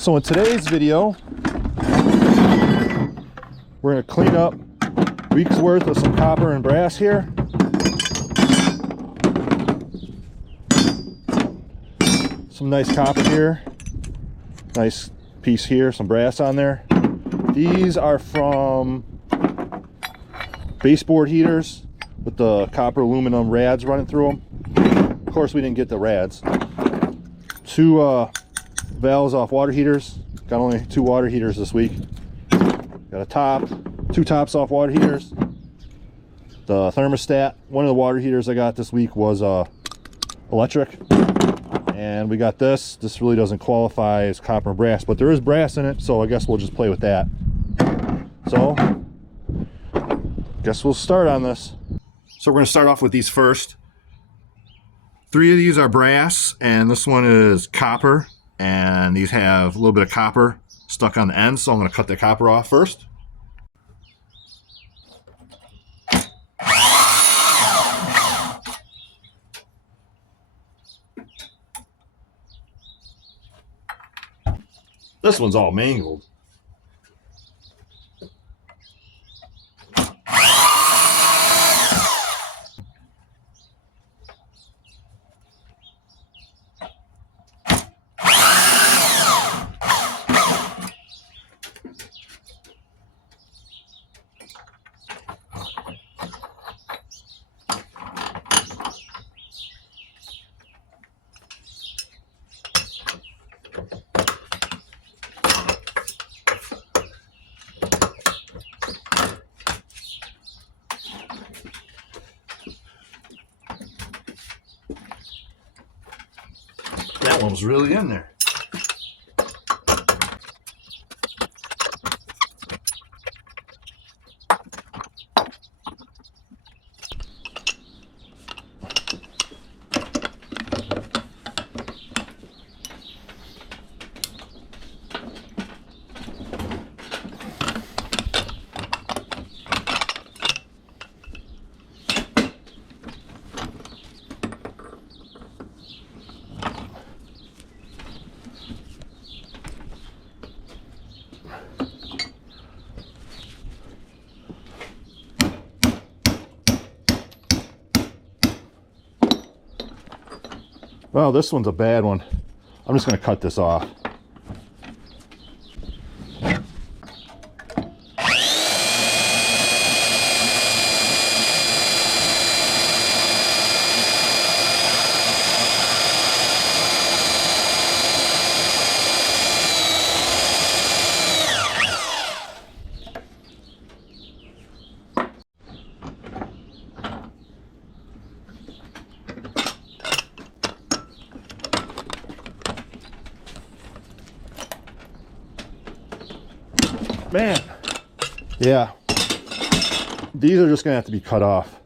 So in today's video, we're going to clean up a week's worth of some copper and brass here. Some nice copper here, nice piece here, some brass on there. These are from baseboard heaters with the copper aluminum rads running through them. Of course we didn't get the rads. Two valves off water heaters. Got only 2 water heaters this week. Got a top, 2 tops off water heaters. The thermostat, one of the water heaters I got this week was electric. And we got this. This really doesn't qualify as copper and brass, but there is brass in it, so I guess we'll just play with that. So, guess we'll start on this. So we're going to start off with these first. 3 of these are brass, and this one is copper. And these have a little bit of copper stuck on the end, so I'm going to cut the copper off first. This one's all mangled. That one was really in there. Well, this one's a bad one. I'm just going to cut this off. Man, yeah, these are just gonna have to be cut off.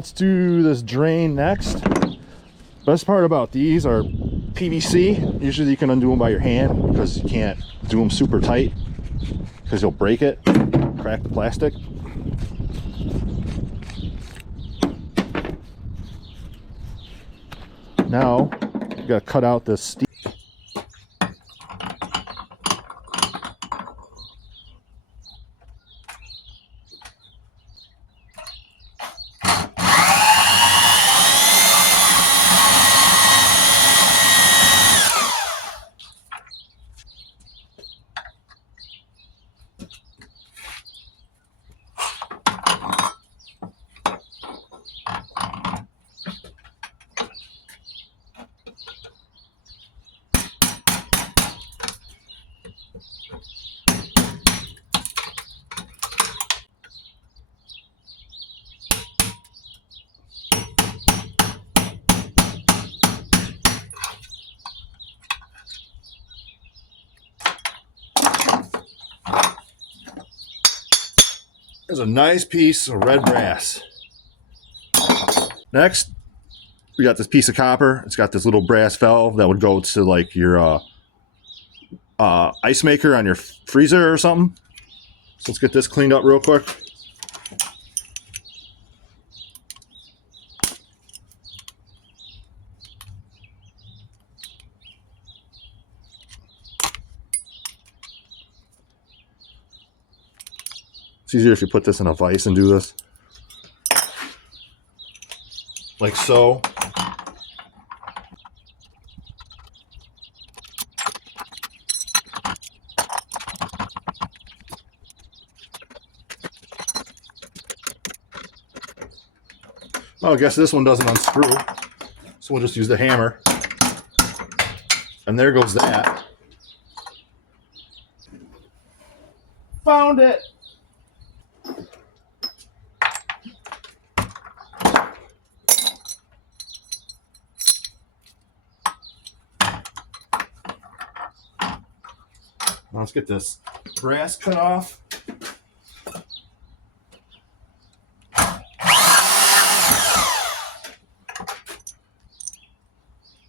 Let's do this drain next. Best part about these are PVC. Usually you can undo them by your hand because you can't do them super tight because you'll break it, crack the plastic. Now you gotta cut out this steel. There's a nice piece of red brass. Next, we got this piece of copper. It's got this little brass valve that would go to like your ice maker on your freezer or something. So let's get this cleaned up real quick. It's easier if you put this in a vise and do this. Like so. Oh, I guess this one doesn't unscrew. So we'll just use the hammer. And there goes that. Found it! Now let's get this brass cut off.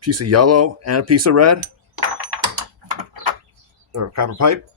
Piece of yellow and a piece of red. Or copper pipe.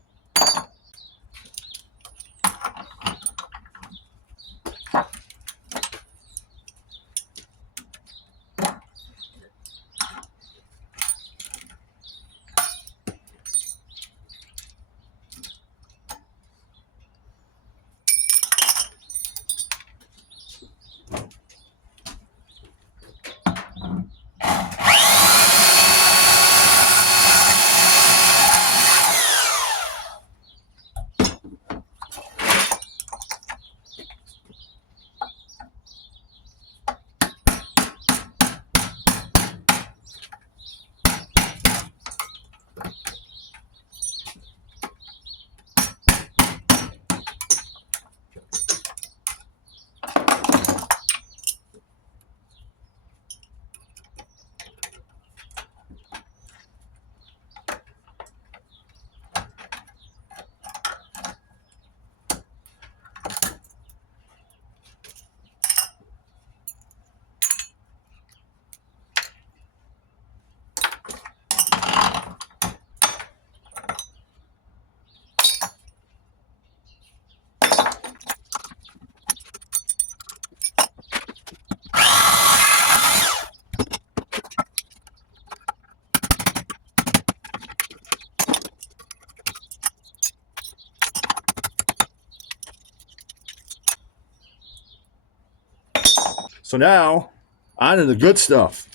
So now, on to the good stuff.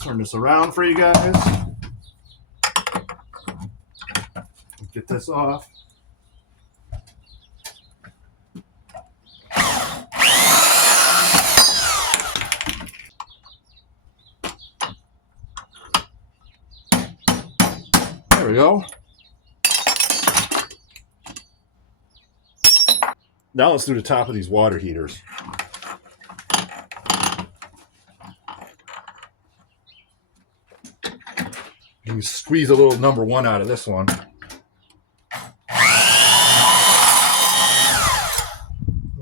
Turn this around for you guys. Get this off. There we go. Now let's do the top of these water heaters. You can squeeze a little number 1 out of this one.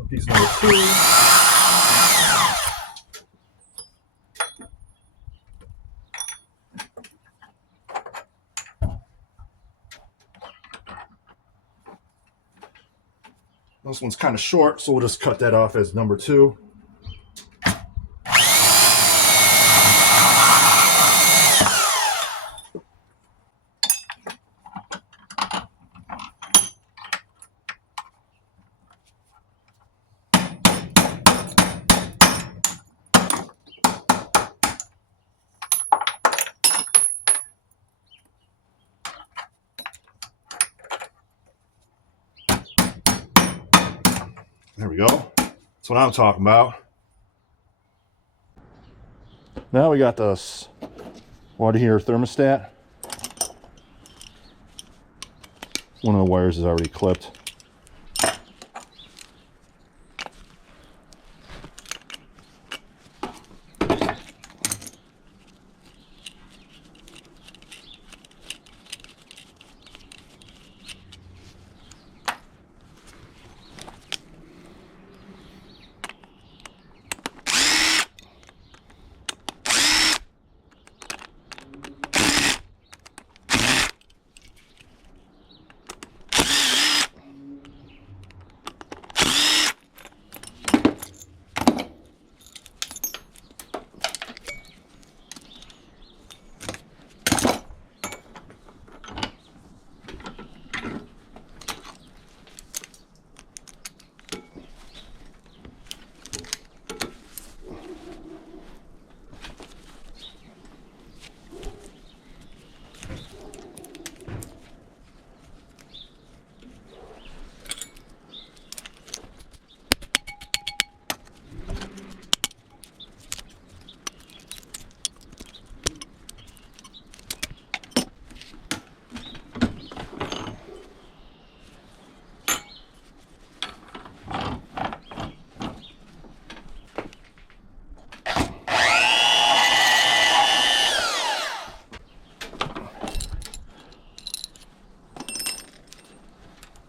Piece number 2. This one's kind of short, so we'll just cut that off as number 2. There we go. That's what I'm talking about. Now we got this water heater thermostat. One of the wires is already clipped.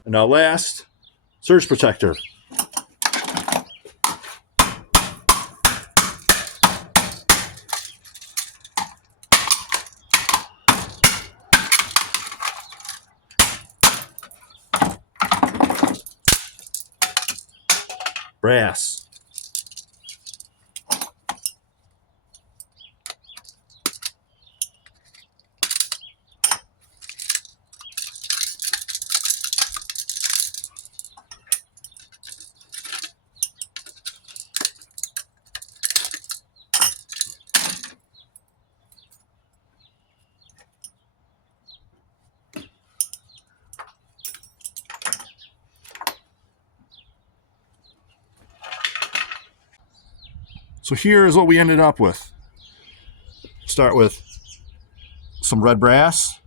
And now last, surge protector. Brass. So here is what we ended up with. Start with some red brass,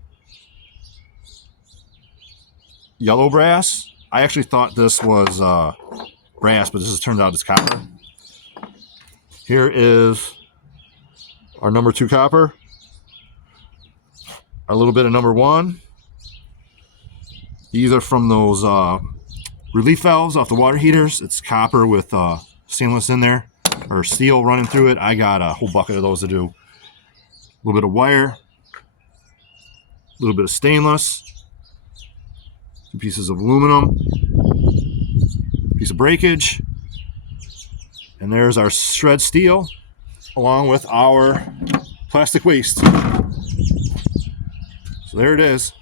yellow brass. I actually thought this was brass, but this has turned out it's copper. Here is our number 2 copper, a little bit of number 1. These are from those relief valves off the water heaters. It's copper with stainless in there, or steel running through it. I got a whole bucket of those to do. A little bit of wire, a little bit of stainless, 2 pieces of aluminum, piece of breakage, and there's our shred steel along with our plastic waste. So there it is.